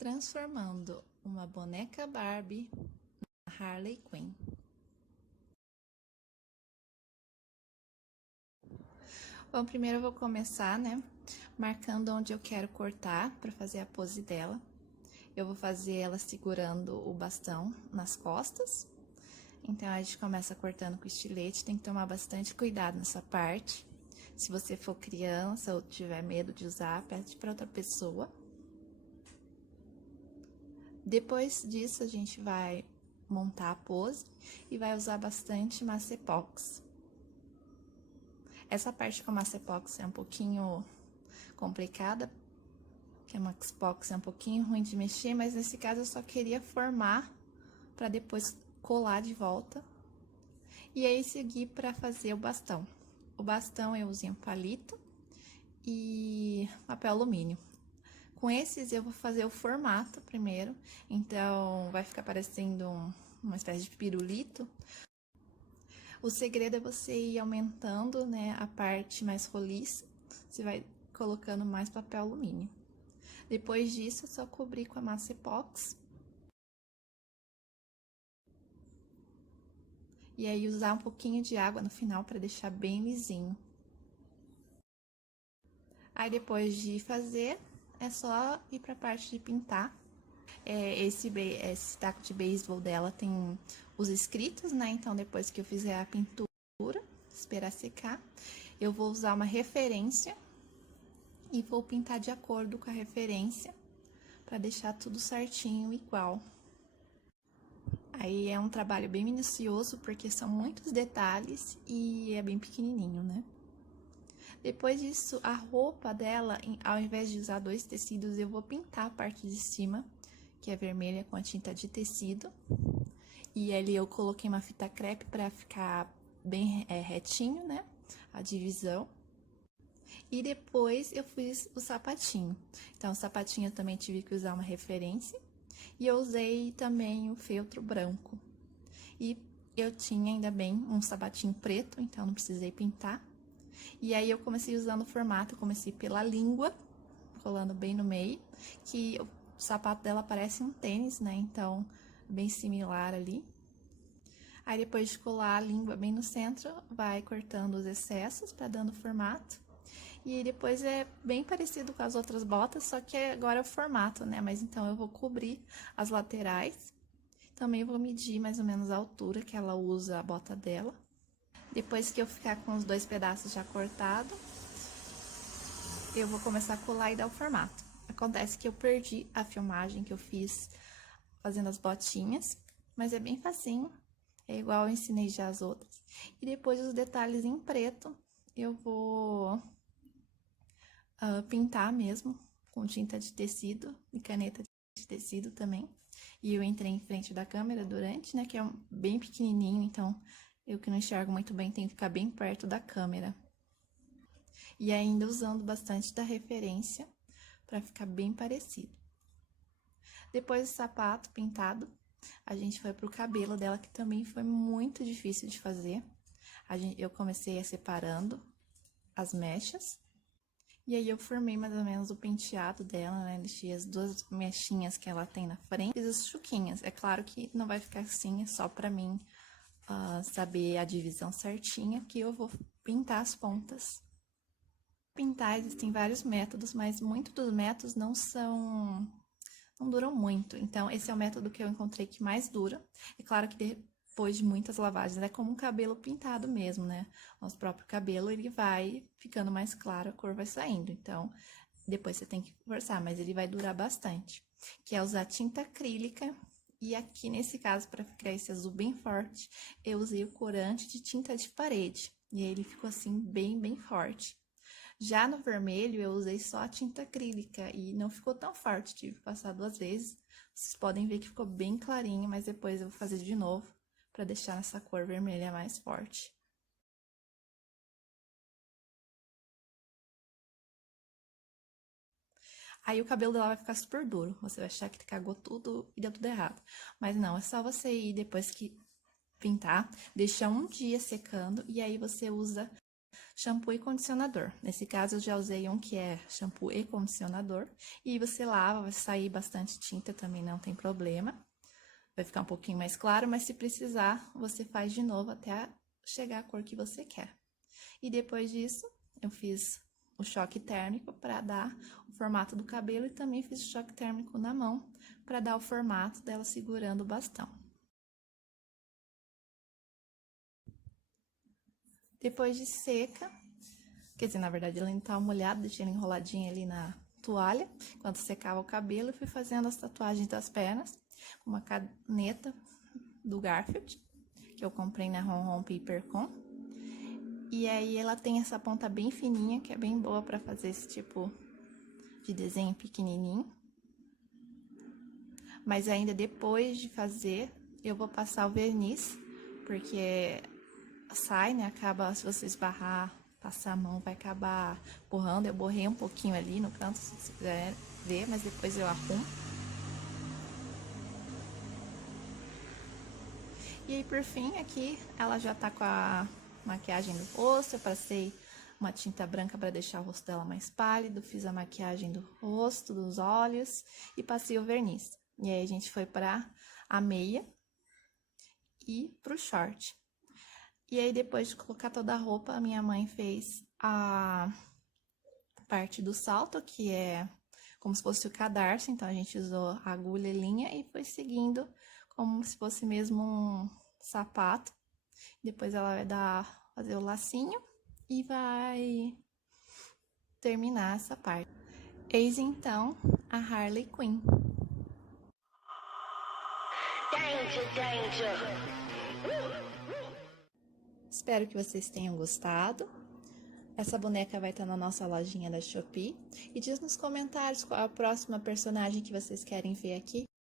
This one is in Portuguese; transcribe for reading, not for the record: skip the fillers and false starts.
Transformando uma boneca Barbie na Harley Quinn. Bom, primeiro eu vou começar, marcando onde eu quero cortar para fazer a pose dela. Eu vou fazer ela segurando o bastão nas costas. Então, a gente começa cortando com estilete, tem que tomar bastante cuidado nessa parte. Se você for criança ou tiver medo de usar, pede para outra pessoa. Depois disso, a gente vai montar a pose e vai usar bastante massa epox. Essa parte com a massa epox é um pouquinho complicada, porque a massa epox é um pouquinho ruim de mexer, mas nesse caso eu só queria formar para depois colar de volta. E aí seguir para fazer o bastão. O bastão eu usei um palito e papel alumínio. Com esses eu vou fazer o formato primeiro, então vai ficar parecendo uma espécie de pirulito. O segredo é você ir aumentando, a parte mais roliça, você vai colocando mais papel alumínio. Depois disso, é só cobrir com a massa epox. E aí usar um pouquinho de água no final para deixar bem lisinho. Aí depois de fazer, é só ir para a parte de pintar. Esse taco de beisebol dela tem os escritos, Então, depois que eu fizer a pintura, esperar secar, eu vou usar uma referência e vou pintar de acordo com a referência, para deixar tudo certinho, igual. Aí é um trabalho bem minucioso, porque são muitos detalhes e é bem pequenininho, Depois disso, a roupa dela, ao invés de usar dois tecidos, eu vou pintar a parte de cima, que é vermelha, com a tinta de tecido. E ali eu coloquei uma fita crepe para ficar bem retinho, a divisão. E depois eu fiz o sapatinho. Então, o sapatinho eu também tive que usar uma referência. E eu usei também o feltro branco. E eu tinha, ainda bem, um sapatinho preto, então não precisei pintar. E aí eu comecei usando o formato, eu comecei pela língua, colando bem no meio, que o sapato dela parece um tênis, Então, bem similar ali. Aí depois de colar a língua bem no centro, vai cortando os excessos para dando formato. E depois é bem parecido com as outras botas, só que agora é o formato, Mas então eu vou cobrir as laterais. Também vou medir mais ou menos a altura que ela usa a bota dela. Depois que eu ficar com os dois pedaços já cortados, eu vou começar a colar e dar o formato. Acontece que eu perdi a filmagem que eu fiz fazendo as botinhas, mas é bem facinho, é igual eu ensinei já as outras. E depois os detalhes em preto, eu vou pintar mesmo, com tinta de tecido e caneta de tecido também. E eu entrei em frente da câmera durante, que é bem pequenininho, então eu que não enxergo muito bem, tenho que ficar bem perto da câmera. E ainda usando bastante da referência, para ficar bem parecido. Depois do sapato pintado, a gente foi pro cabelo dela, que também foi muito difícil de fazer. Eu comecei separando as mechas. E aí eu formei mais ou menos o penteado dela, Deixei as duas mechinhas que ela tem na frente. Fiz as chuquinhas. É claro que não vai ficar assim, é só pra mim saber a divisão certinha, que eu vou pintar as pontas. Pintar existem vários métodos, mas muitos dos métodos não duram muito. Então, esse é o método que eu encontrei que mais dura. É claro que depois de muitas lavagens, é como um cabelo pintado mesmo, Nosso próprio cabelo, ele vai ficando mais claro, a cor vai saindo. Então, depois você tem que forçar, mas ele vai durar bastante. Que é usar tinta acrílica. E aqui, nesse caso, para ficar esse azul bem forte, eu usei o corante de tinta de parede. E aí, ele ficou assim, bem forte. Já no vermelho, eu usei só a tinta acrílica e não ficou tão forte, tive que passar 2 vezes. Vocês podem ver que ficou bem clarinho, mas depois eu vou fazer de novo para deixar essa cor vermelha mais forte. Aí o cabelo dela vai ficar super duro, você vai achar que cagou tudo e deu tudo errado. Mas não, é só você ir depois que pintar, deixar um dia secando e aí você usa shampoo e condicionador. Nesse caso, eu já usei um que é shampoo e condicionador. E você lava, vai sair bastante tinta, também não tem problema. Vai ficar um pouquinho mais claro, mas se precisar, você faz de novo até chegar à cor que você quer. E depois disso, eu fiz o choque térmico para dar o formato do cabelo e também fiz o choque térmico na mão para dar o formato dela segurando o bastão. Depois de seca, quer dizer, na verdade ela ainda estava molhada, deixei ela enroladinha ali na toalha, enquanto secava o cabelo, eu fui fazendo as tatuagens das pernas com uma caneta do Garfield, que eu comprei na Ronron Papercon. E aí ela tem essa ponta bem fininha, que é bem boa para fazer esse tipo de desenho pequenininho. Mas ainda depois de fazer, eu vou passar o verniz, porque sai, né? Acaba, se você esbarrar, passar a mão, vai acabar borrando. Eu borrei um pouquinho ali no canto, se você quiser ver, mas depois eu arrumo. E aí, por fim, aqui ela já tá com a maquiagem do rosto. Eu passei uma tinta branca para deixar o rosto dela mais pálido, fiz a maquiagem do rosto, dos olhos e passei o verniz. E aí a gente foi para a meia e pro short. E aí depois de colocar toda a roupa, a minha mãe fez a parte do salto, que é como se fosse o cadarço. Então a gente usou a agulha e linha e foi seguindo como se fosse mesmo um sapato. Depois ela vai fazer o lacinho e vai terminar essa parte. Eis então a Harley Quinn. Danger, danger. Espero que vocês tenham gostado. Essa boneca vai estar na nossa lojinha da Shopee. E diz nos comentários qual é a próxima personagem que vocês querem ver aqui.